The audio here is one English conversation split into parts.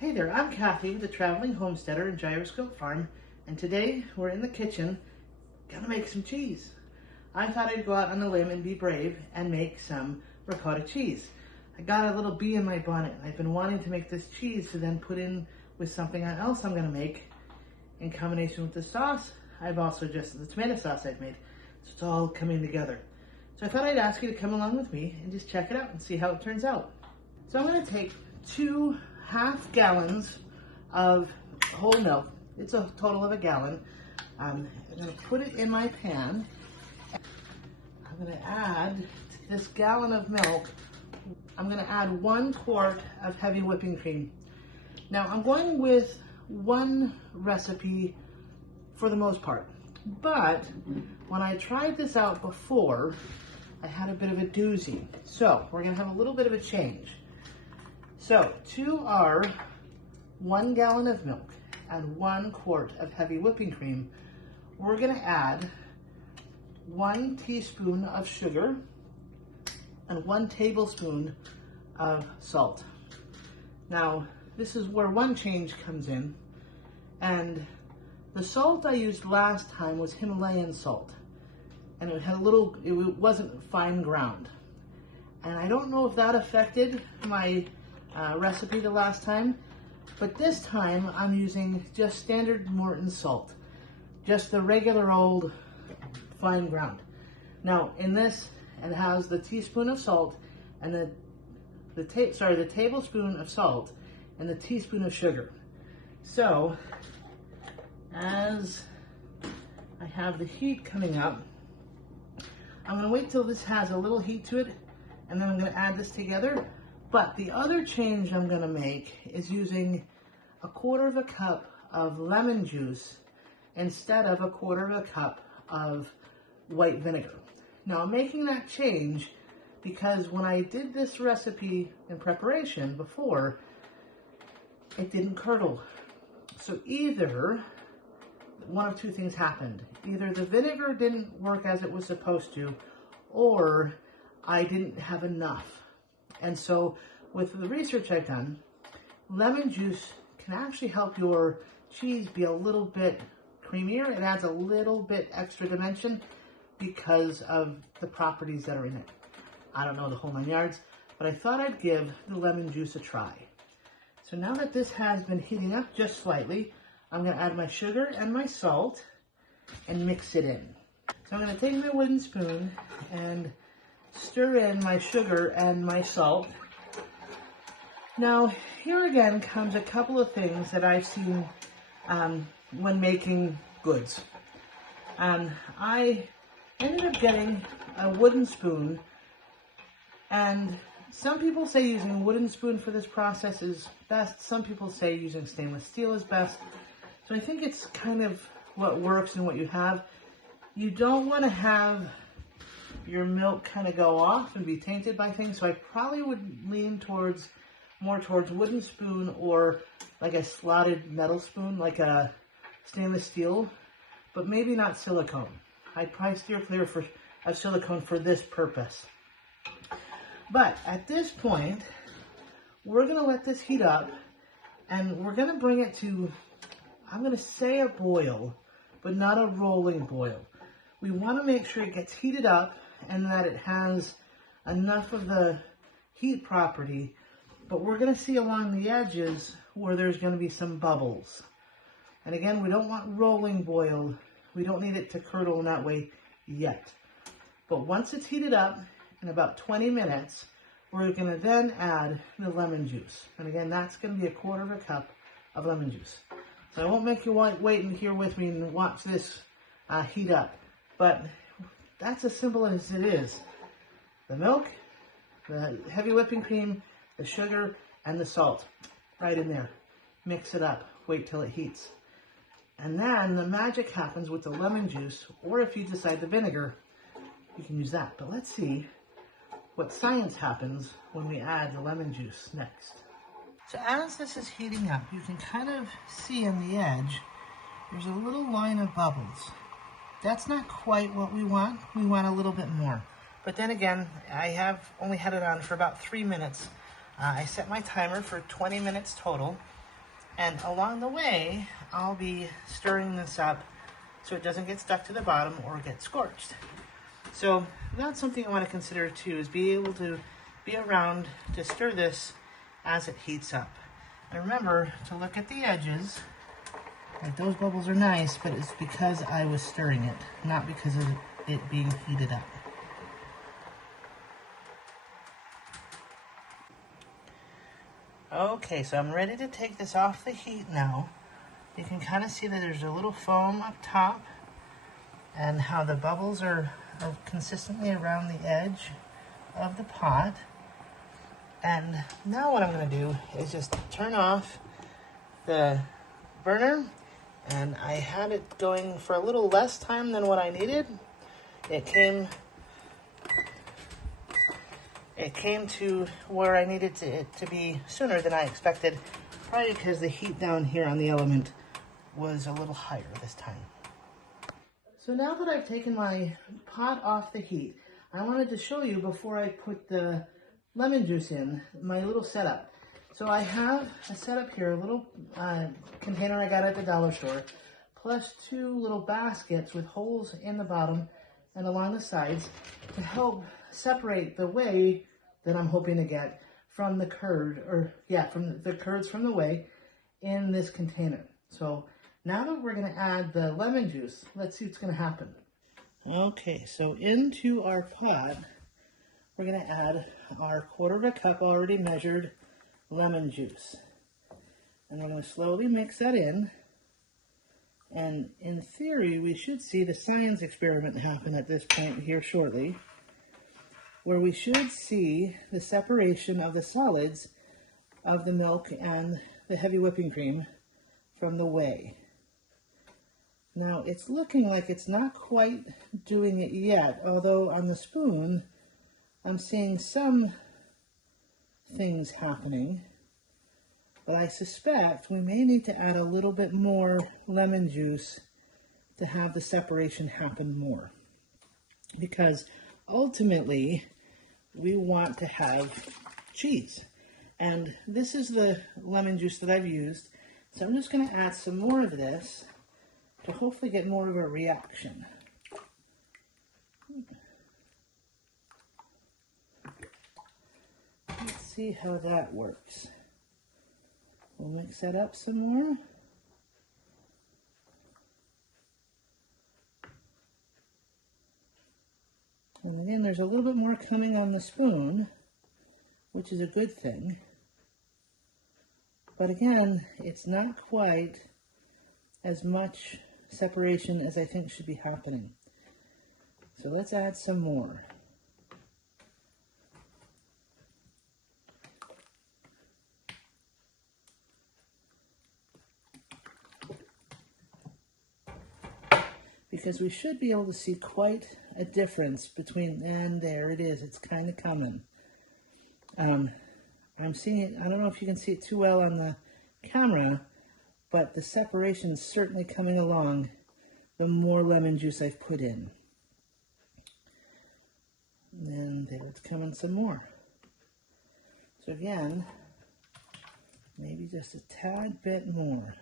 Hey there, I'm Kathy, the Traveling Homesteader in Gyroscope Farm, and today we're in the kitchen gonna make some cheese. I thought I'd go out on a limb and be brave and make some ricotta cheese. I got a little bee in my bonnet, and I've been wanting to make this cheese to then put in with something else I'm gonna make in combination with the sauce. I've also just, the tomato sauce I've made, so it's all coming together. So I thought I'd ask you to come along with me and just check it out and see how it turns out. So I'm gonna take 2.5 gallons of whole milk. It's a total of a gallon. I'm gonna put it in my pan. I'm gonna add to this gallon of milk, I'm gonna add 1 quart of heavy whipping cream. Now I'm going with one recipe for the most part, but when I tried this out before, I had a bit of a doozy. So we're gonna have a little bit of a change. So to our 1 gallon of milk and 1 quart of heavy whipping cream, we're gonna add 1 teaspoon of sugar and 1 tablespoon of salt. Now, this is where one change comes in, and the salt I used last time was Himalayan salt, and it wasn't fine ground. And I don't know if that affected my recipe the last time, but this time I'm using just standard Morton salt, just the regular old fine ground. Now in this, it has the teaspoon of salt and the tablespoon of salt and the teaspoon of sugar. So as I have the heat coming up, I'm gonna wait till this has a little heat to it, and then I'm gonna add this together. But the other change I'm gonna make is using 1/4 cup of lemon juice instead of 1/4 cup of white vinegar. Now I'm making that change because when I did this recipe in preparation before, it didn't curdle. So either one of two things happened. Either the vinegar didn't work as it was supposed to, or I didn't have enough. And so with the research I've done, lemon juice can actually help your cheese be a little bit creamier. It adds a little bit extra dimension because of the properties that are in it. I don't know the whole 9 yards, but I thought I'd give the lemon juice a try. So now that this has been heating up just slightly, I'm gonna add my sugar and my salt and mix it in. So I'm gonna take my wooden spoon and stir in my sugar and my salt. Now, here again comes a couple of things that I've seen when making goods. I ended up getting a wooden spoon, and some people say using a wooden spoon for this process is best. Some people say using stainless steel is best. So I think it's kind of what works and what you have. You don't want to have your milk kind of go off and be tainted by things, so I probably would lean more towards wooden spoon or like a slotted metal spoon, like a stainless steel, but maybe not silicone. I'd probably steer clear of silicone for this purpose. But at this point, we're gonna let this heat up, and we're gonna bring it to, I'm gonna say a boil, but not a rolling boil. We wanna make sure it gets heated up and that it has enough of the heat property, but we're gonna see along the edges where there's gonna be some bubbles. And again, we don't want rolling boil. We don't need it to curdle in that way yet. But once it's heated up, in about 20 minutes, we're gonna then add the lemon juice. And again, that's gonna be 1/4 cup of lemon juice. So I won't make you wait in here with me and watch this heat up, but that's as simple as it is. The milk, the heavy whipping cream, the sugar, and the salt, right in there. Mix it up, wait till it heats. And then the magic happens with the lemon juice, or if you decide the vinegar, you can use that. But let's see what science happens when we add the lemon juice next. So as this is heating up, you can kind of see on the edge, there's a little line of bubbles. That's not quite what we want. We want a little bit more. But then again, I have only had it on for about 3 minutes. I set my timer for 20 minutes total. And along the way, I'll be stirring this up so it doesn't get stuck to the bottom or get scorched. So that's something I want to consider too, is be able to be around to stir this as it heats up. And remember to look at the edges. Like, those bubbles are nice, but it's because I was stirring it, not because of it being heated up. Okay, so I'm ready to take this off the heat now. You can kind of see that there's a little foam up top and how the bubbles are consistently around the edge of the pot. And now what I'm going to do is just turn off the burner, and I had it going for a little less time than what I needed. It came to where I needed it to be sooner than I expected, probably because the heat down here on the element was a little higher this time. So now that I've taken my pot off the heat, I wanted to show you before I put the lemon juice in, my little setup. So I have a setup here, a little container I got at the dollar store, plus 2 little baskets with holes in the bottom and along the sides to help separate the whey that I'm hoping to get from the curd, from the curds from the whey in this container. So now that we're going to add the lemon juice, let's see what's going to happen. Okay, so into our pot, we're going to add our 1/4 cup already measured lemon juice. And we're going to slowly mix that in. And in theory, we should see the science experiment happen at this point here shortly, where we should see the separation of the solids of the milk and the heavy whipping cream from the whey. Now, it's looking like it's not quite doing it yet, although on the spoon, I'm seeing some things happening. But I suspect we may need to add a little bit more lemon juice to have the separation happen more. Because ultimately, we want to have cheese. And this is the lemon juice that I've used. So I'm just going to add some more of this to hopefully get more of a reaction. Let's see how that works. We'll mix that up some more. And again, there's a little bit more coming on the spoon, which is a good thing. But again, it's not quite as much separation as I think should be happening. So let's add some more. Because we should be able to see quite a difference between, and there it is, it's kind of coming. I'm seeing it, I don't know if you can see it too well on the camera, but the separation is certainly coming along the more lemon juice I've put in. And there it's coming some more. So again, maybe just a tad bit more,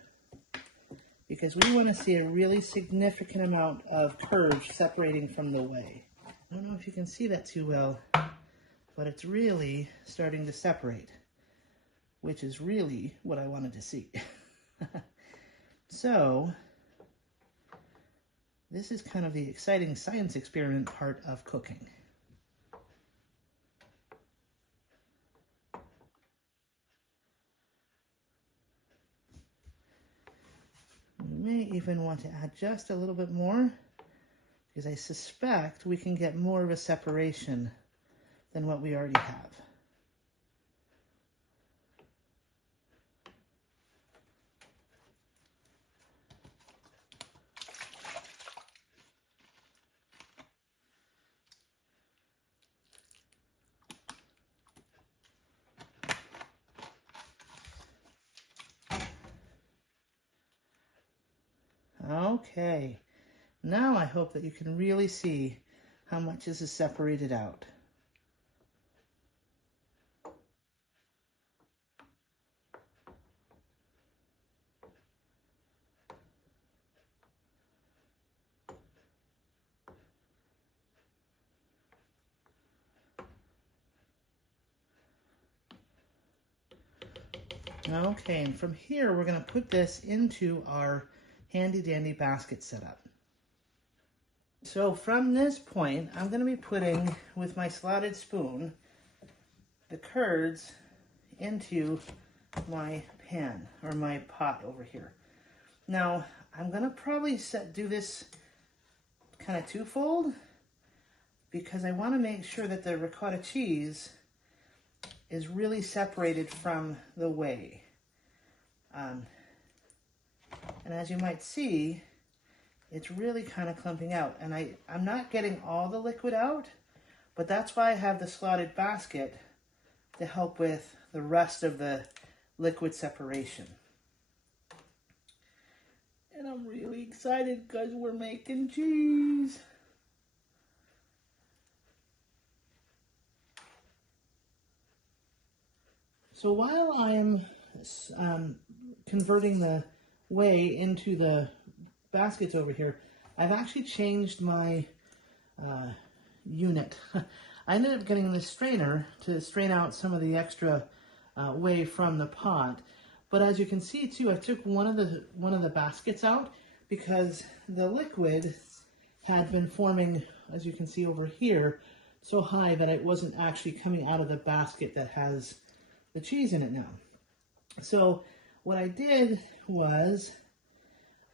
because we want to see a really significant amount of curd separating from the whey. I don't know if you can see that too well, but it's really starting to separate, which is really what I wanted to see. So, this is kind of the exciting science experiment part of cooking. We may even want to add just a little bit more, because I suspect we can get more of a separation than what we already have. Okay, now I hope that you can really see how much this is separated out. Okay, and from here, we're gonna put this into our handy dandy basket setup. So from this point, I'm gonna be putting, with my slotted spoon, the curds into my pan, or my pot over here. Now, I'm gonna probably do this kind of twofold, because I wanna make sure that the ricotta cheese is really separated from the whey. And as you might see, it's really kind of clumping out. And I'm not getting all the liquid out, but that's why I have the slotted basket to help with the rest of the liquid separation. And I'm really excited because we're making cheese. So while I'm converting the whey into the baskets over here, I've actually changed my unit. I ended up getting this strainer to strain out some of the extra whey from the pot. But as you can see too, I took one of the baskets out because the liquid had been forming, as you can see over here, so high that it wasn't actually coming out of the basket that has the cheese in it now. So what I did was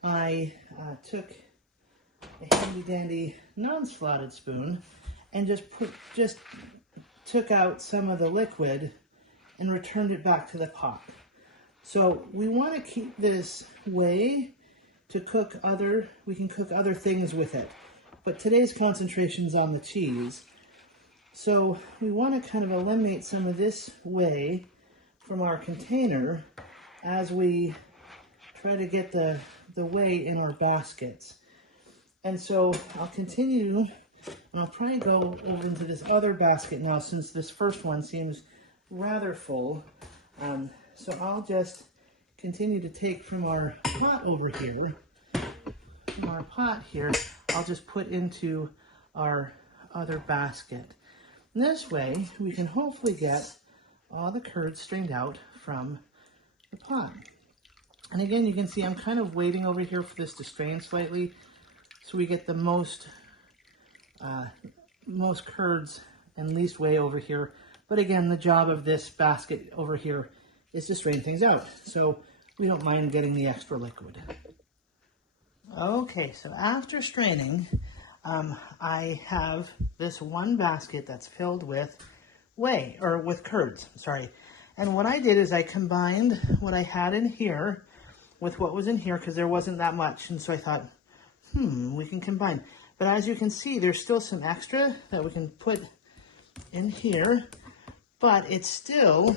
I took a handy dandy non-slotted spoon and just took out some of the liquid and returned it back to the pot. So we want to keep this whey to cook we can cook other things with it, but today's concentration is on the cheese. So we want to kind of eliminate some of this whey from our container as we try to get the whey in our baskets. And so I'll continue, and I'll try and go over into this other basket now since this first one seems rather full. So I'll just continue to take from our pot over here, I'll just put into our other basket. And this way we can hopefully get all the curds strained out from the pot. And again, you can see I'm kind of waiting over here for this to strain slightly so we get the most curds and least whey over here. But again, the job of this basket over here is to strain things out, so we don't mind getting the extra liquid. Okay, so after straining, I have this one basket that's filled with whey, or with curds, sorry. And what I did is I combined what I had in here with what was in here because there wasn't that much. And so I thought, we can combine. But as you can see, there's still some extra that we can put in here, but it's still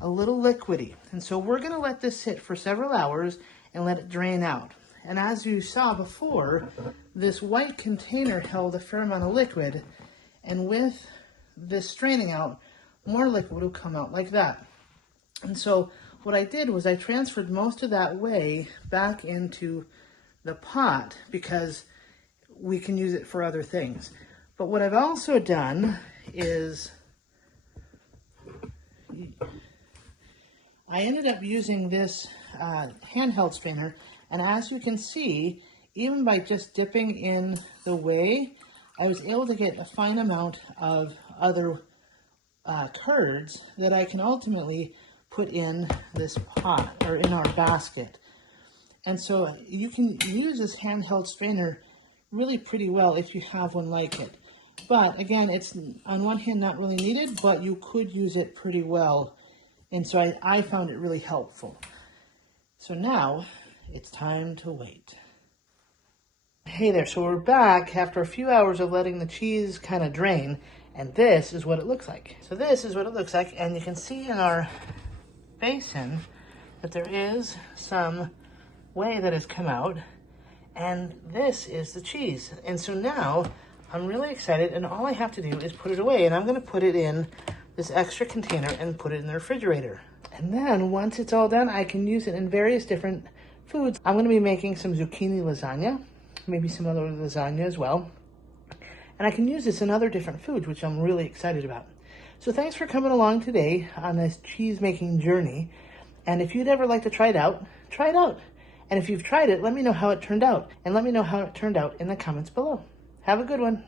a little liquidy. And so we're gonna let this sit for several hours and let it drain out. And as you saw before, this white container held a fair amount of liquid, and with this straining out, more liquid will come out like that. And so what I did was I transferred most of that whey back into the pot because we can use it for other things. But what I've also done is I ended up using this handheld strainer, and as you can see, even by just dipping in the whey, I was able to get a fine amount of other curds that I can ultimately put in this pot or in our basket. And so you can use this handheld strainer really pretty well if you have one like it. But again, it's on one hand not really needed, but you could use it pretty well. And so I found it really helpful. So now it's time to wait. Hey there, so we're back after a few hours of letting the cheese kind of drain, and this is what it looks like. So this is what it looks like, and you can see in our basin that there is some whey that has come out, and this is the cheese. And so now I'm really excited, and all I have to do is put it away, and I'm gonna put it in this extra container and put it in the refrigerator. And then once it's all done, I can use it in various different foods. I'm gonna be making some zucchini lasagna, maybe some other lasagna as well. And I can use this in other different foods, which I'm really excited about. So thanks for coming along today on this cheese making journey. And if you'd ever like to try it out, try it out. And if you've tried it, let me know how it turned out. And let me know how it turned out in the comments below. Have a good one.